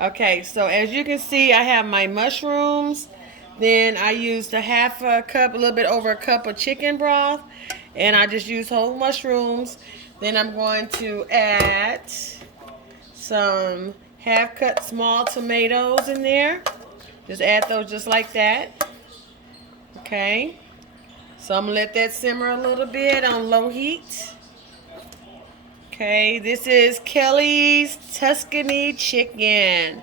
Okay, so as you can see, I have my mushrooms. Then I used a half a cup, a little bit over a cup of chicken broth. And I just used whole mushrooms. Then I'm going to add some half cut small tomatoes in there. Just add those just like that. Okay. So I'm going to let that simmer a little bit on low heat. Okay, this is Kelly's Tuscany Chicken.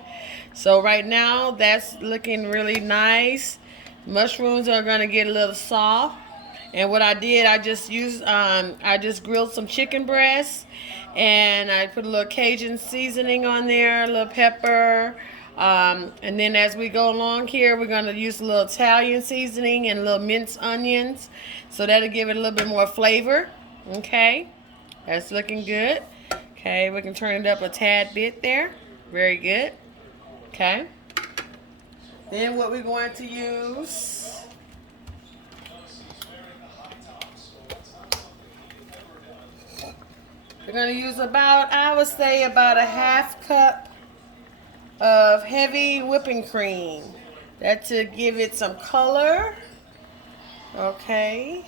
So right now that's looking really nice. Mushrooms are gonna get a little soft. And what I did, I just grilled some chicken breasts, and I put a little Cajun seasoning on there, a little pepper. And then as we go along here, we're gonna use a little Italian seasoning and a little minced onions. So that'll give it a little bit more flavor. Okay. That's looking good. Okay, we can turn it up a tad bit there. Very good. Okay. Then what we're going to use, we're going to use about, I would say about a half cup of heavy whipping cream. That to give it some color. Okay.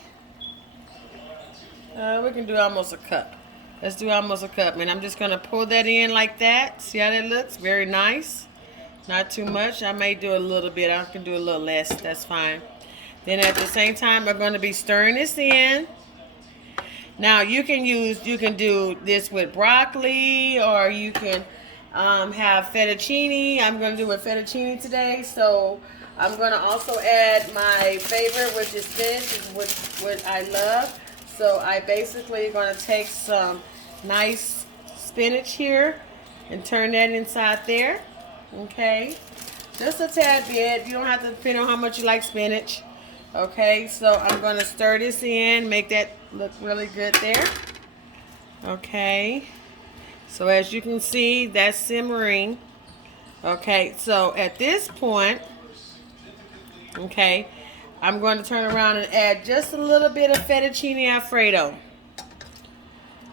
We can do almost a cup. Let's do almost a cup. And I'm just going to pour that in like that. See how that looks? Very nice. Not too much. I may do a little bit. I can do a little less. That's fine. Then at the same time, I'm going to be stirring this in. Now you can do this with broccoli, or you can have fettuccine. I'm going to do with fettuccine today. So I'm going to also add my favorite, which is spinach, which I love. So I basically going to take some nice spinach here and turn that inside there. Okay, just a tad bit. You don't have to, depend on how much you like spinach. Okay, so I'm going to stir this in, make that look really good there. Okay, so as you can see, that's simmering. Okay, so at this point, okay, I'm going to turn around and add just a little bit of fettuccine alfredo.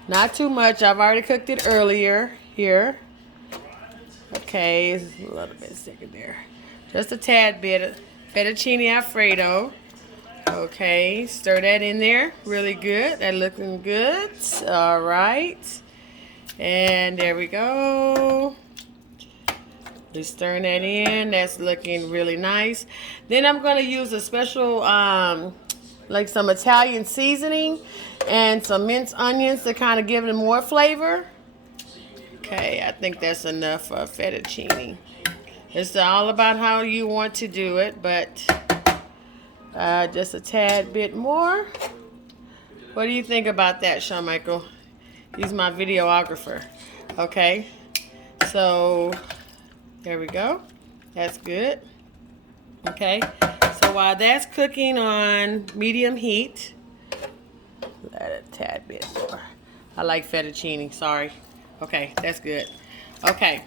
Not too much. I've already cooked it earlier here. Okay, it's a little bit thicker there. Just a tad bit of fettuccine alfredo. Okay, stir that in there. Really good. That looking good. All right. And there we go. Just stirring that in. That's looking really nice. Then I'm going to use a special, like some Italian seasoning and some minced onions to kind of give it more flavor. Okay, I think that's enough for fettuccine. It's all about how you want to do it, but just a tad bit more. What do you think about that, Sean Michael? He's my videographer. Okay, so there we go. That's good. Okay, so while that's cooking on medium heat, add a tad bit more. I like fettuccine, sorry. Okay, that's good. Okay,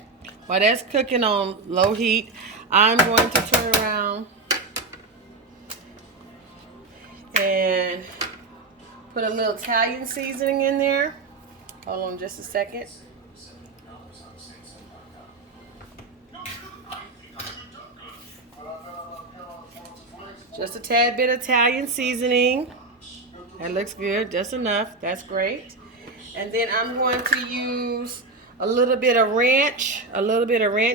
while that's cooking on low heat, I'm going to turn around and put a little Italian seasoning in there. Hold on just a second. Just a tad bit of Italian seasoning. That looks good, just enough. That's great. And then I'm going to use a little bit of ranch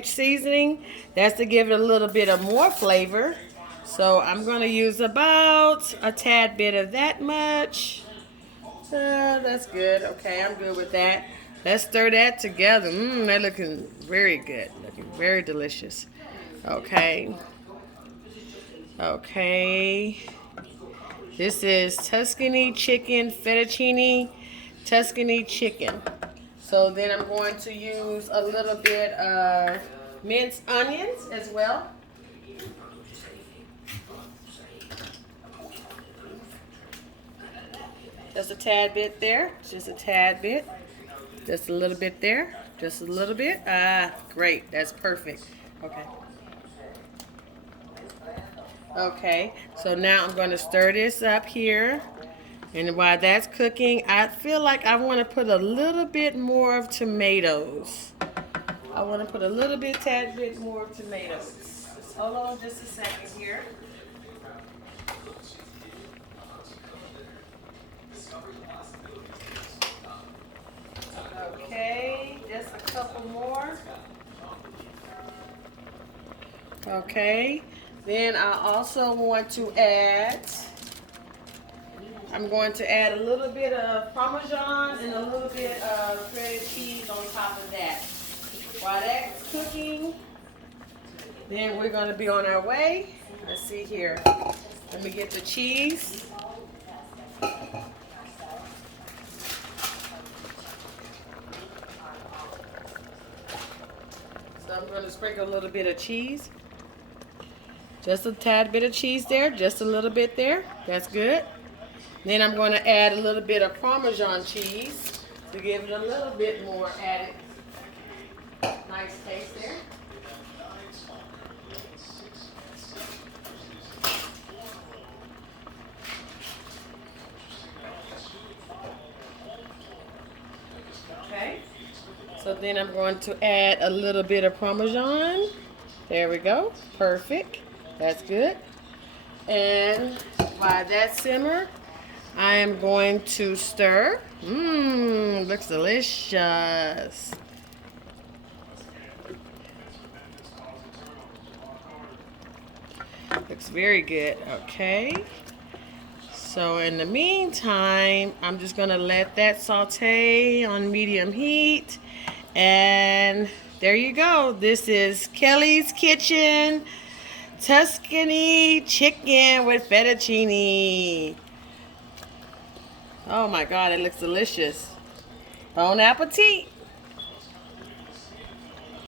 seasoning. That's to give it a little bit of more flavor. So I'm going to use about a tad bit of that much. That's good. Okay, I'm good with that. Let's stir that together. They're looking very good. Looking very delicious. Okay. Okay. This is Tuscany Chicken, Fettuccine Tuscany Chicken. So then I'm going to use a little bit of minced onions as well. Just a tad bit there. Just a tad bit. Just a little bit there. Just a little bit. Ah, great. That's perfect. Okay. Okay, so now I'm going to stir this up here. And while that's cooking, I feel like I want to put a little bit more of tomatoes. I want to put a little bit, tad bit more tomatoes. Just hold on just a second here. Okay, just a couple more. Okay, then I also want to add, I'm going to add a little bit of Parmesan and a little bit of shredded cheese on top of that. While that's cooking, then we're going to be on our way. Let's see here. Let me get the cheese. So I'm going to sprinkle a little bit of cheese. Just a tad bit of cheese there, just a little bit there. That's good. Then I'm going to add a little bit of Parmesan cheese to give it a little bit more added nice taste there. Okay. So then I'm going to add a little bit of Parmesan. There we go. Perfect. That's good. And while that simmer, I am going to stir. Looks delicious. Looks very good. Okay. So in the meantime, I'm just going to let that saute on medium heat. And there you go. This is Kelly's Kitchen Tuscany Chicken with fettuccine. Oh my God, it looks delicious. Bon appetit.